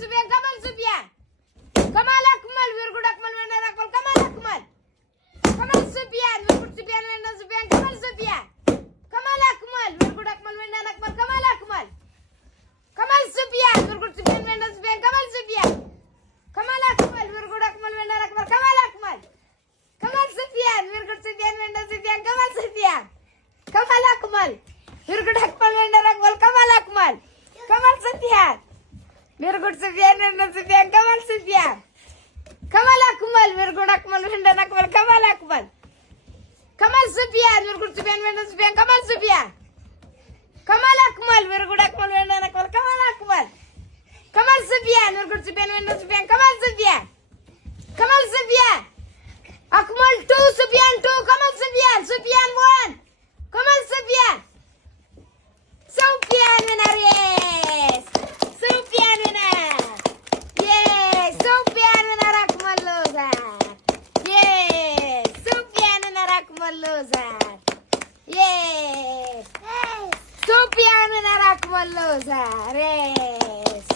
Sufyan, Kamal Sufyan. Kamal Akmal, very good Akmal, winner Akmal, Kamal Akmal. Kamal Sufyan, very good Sufyan, winner Sufyan, Kamal Sufyan. Kamal Akmal, very good Akmal, winner Akmal, Kamal Akmal. Kamal Sufyan, very good Sufyan, winner Sufyan, Kamal Sufyan. Kamal Akmal, very good Akmal, winner Akmal, Kamal Akmal. Kamal Sufyan, very good Sufyan, winner Sufyan, Kamal Sufyan. Kamal Akmal, very good Akmal, winner Akmal, Kamal Akmal. Kamal Sufyan, very good Sufyan, winner Sufyan, Kamal Sufyan. Kamal Akmal, very good Akmal, winner Akmal, Kamal Akmal. Kamal Sufyan, very good Sufyan, winner Sufyan, Kamal Sufyan. Kamal Akmal, very good Akmal, winner Akmal, Kamal Akmal. Kamal Sufyan, very good Sufyan, winner Sufyan, Kamal Sufyan. Kamal Sufyan. Akmal 2, Sufyan 2, Kamal Sufyan, Sufyan 1. Kamal Sufyan. Sufyan winner, yes. Sufyan winner. Yes, Sufyan winner, Akmal loser. Yes, Sufyan winner, Akmal loser. Yes. Sufyan winner, Akmal loser. Yes.